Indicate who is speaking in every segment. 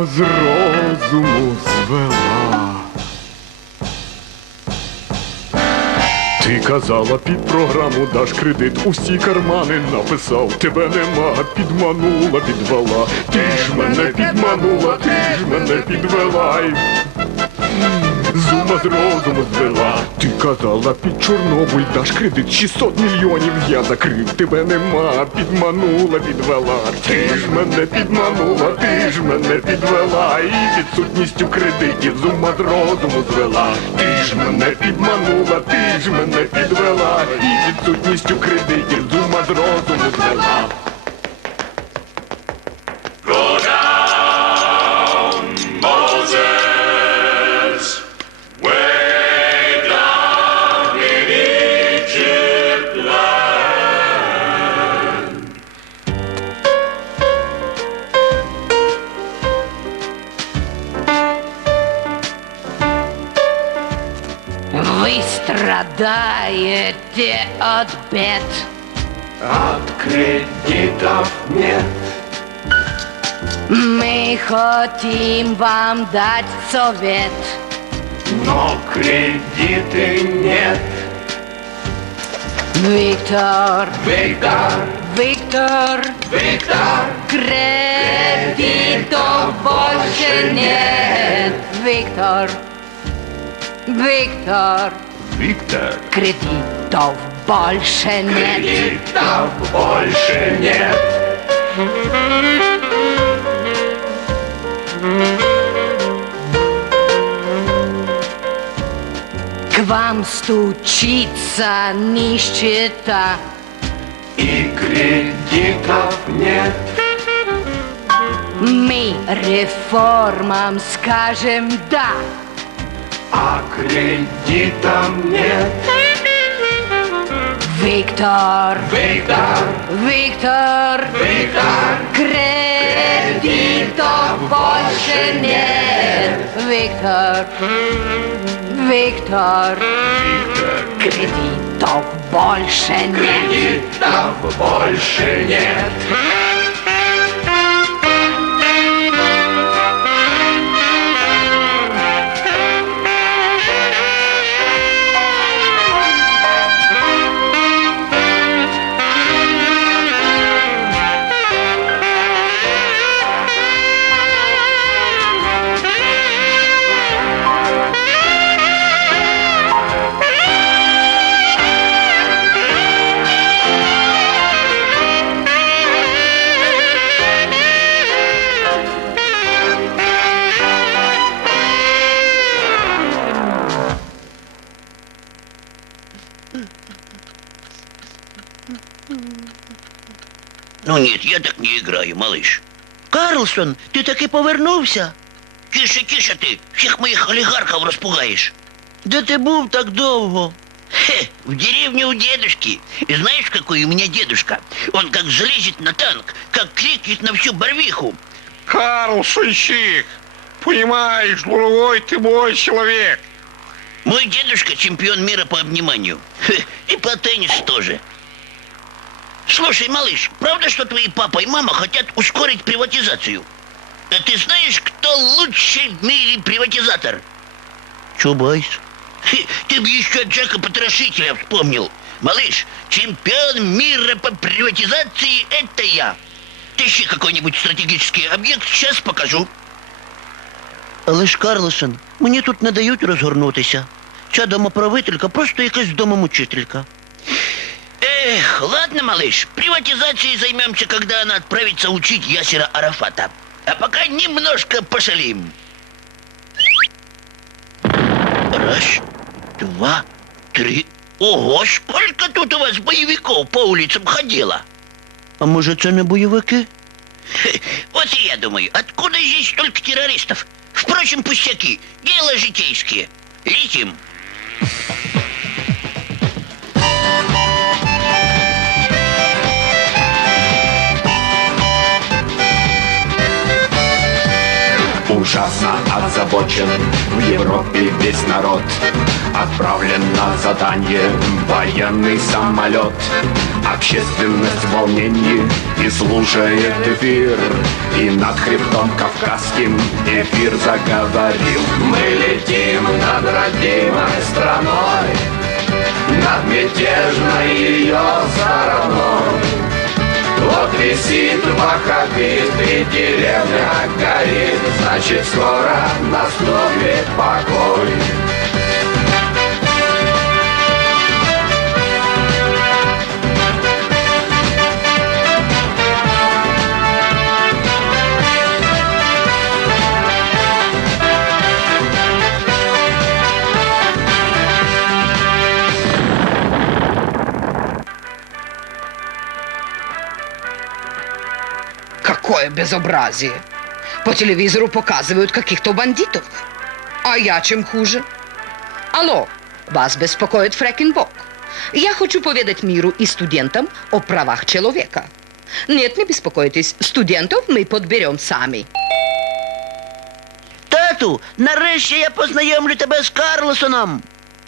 Speaker 1: ума з розуму звела. Ти казала, під програму даш кредит, усі кармани написав, тебе нема, підманула, підвела. Ти ж мене підманула, ти ж мене підвела. З ума з розуму звела. Ти казала, під Чорнобиль даш кредит, 600 мільйонів я закрив, тебе нема, підманула, підвела. Ти ж мене підманула, ти ж мене підвела. І відсутністю кредитів з ума з розуму звела. Ти ж мене підманула, ти ж мене підвела. І відсутністю кредитів з ума з розуму звела.
Speaker 2: Вы страдаете от бед,
Speaker 3: От кредитов нет.
Speaker 2: мы хотим вам дать совет.
Speaker 3: Но кредиты нет.
Speaker 2: Виктор,
Speaker 3: Виктор,
Speaker 2: Виктор,
Speaker 3: Виктор,
Speaker 2: кредитов больше нет. Виктор, Виктор,
Speaker 3: Виктор,
Speaker 2: кредитов больше нет.
Speaker 3: кредитов больше нет.
Speaker 2: К вам стучится нищета.
Speaker 3: И кредитов нет.
Speaker 2: Мы реформам скажем «да».
Speaker 3: А кредитов нет.
Speaker 2: Виктор,
Speaker 3: Виктор,
Speaker 2: Виктор,
Speaker 3: Виктор,
Speaker 2: кредитов больше нет. Виктор, Виктор, кредитов больше нет.
Speaker 3: кредитов больше нет.
Speaker 4: Ну нет, я так не играю, малыш.
Speaker 5: Карлсон, ти таки повернувся?
Speaker 4: Тише, тише ты, всех моих олигархов распугаешь.
Speaker 5: Де ти був так довго?
Speaker 4: Хе, в деревне у дедушки. И знаешь, какой у меня дедушка? Он как залезет на танк, как крикнет на всю Барвиху.
Speaker 6: Карлсонщик, понимаешь, другой ты мой человек.
Speaker 4: Мой дедушка чемпион мира по обниманию. Хе, и по теннису тоже. Слушай, малыш, правда, что твои папа и мама хотят ускорить приватизацию? А ты знаешь, кто лучший в мире приватизатор?
Speaker 5: Чубайс.
Speaker 4: Хе, ты бы еще Джека Потрошителя вспомнил. Малыш, чемпион мира по приватизации – это я. Тащи какой-нибудь стратегический объект, сейчас покажу.
Speaker 5: Але ж, Карлсон, мені тут не дають розгорнутися. Ця домоправителька просто якась домомучителька.
Speaker 4: Эх, ладно, малыш, приватизацией займемся, когда она отправится учить Ясера Арафата. А пока немножко пошалим. Раз, два, три. Ого, сколько тут у вас боевиков по улицам ходило.
Speaker 5: А може це не бойовики?
Speaker 4: Хе, вот и я думаю, откуда здесь столько террористов? Впрочем, пустяки, дело житейские. Летим.
Speaker 3: Ужасно озабочен в Европе весь народ. Отправлен на задание военный самолет. Общественность в волнении и слушает эфир. И над хребтом кавказским эфир заговорил. Мы летим над родимой страной, над мятежной ее стороной. Вот висит ваххабит и деревня горит, значит скоро наступит покой.
Speaker 2: Какое безобразие! По телевизору показывают каких-то бандитов. А я чем хуже? Алло, вас беспокоит Фрэкенбок. Я хочу поведать миру и студентам о правах человека. Нет, не беспокойтесь, студентов мы подберем сами.
Speaker 5: Тату, нарешті я познайомлю тебе з Карлсоном.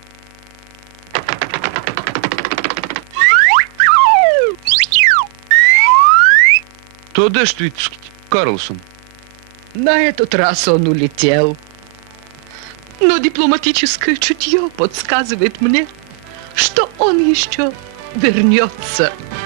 Speaker 7: То де ж твій Карлсон?
Speaker 2: На этот раз он улетел. Но дипломатическое чутье подсказывает мне, что он еще вернется.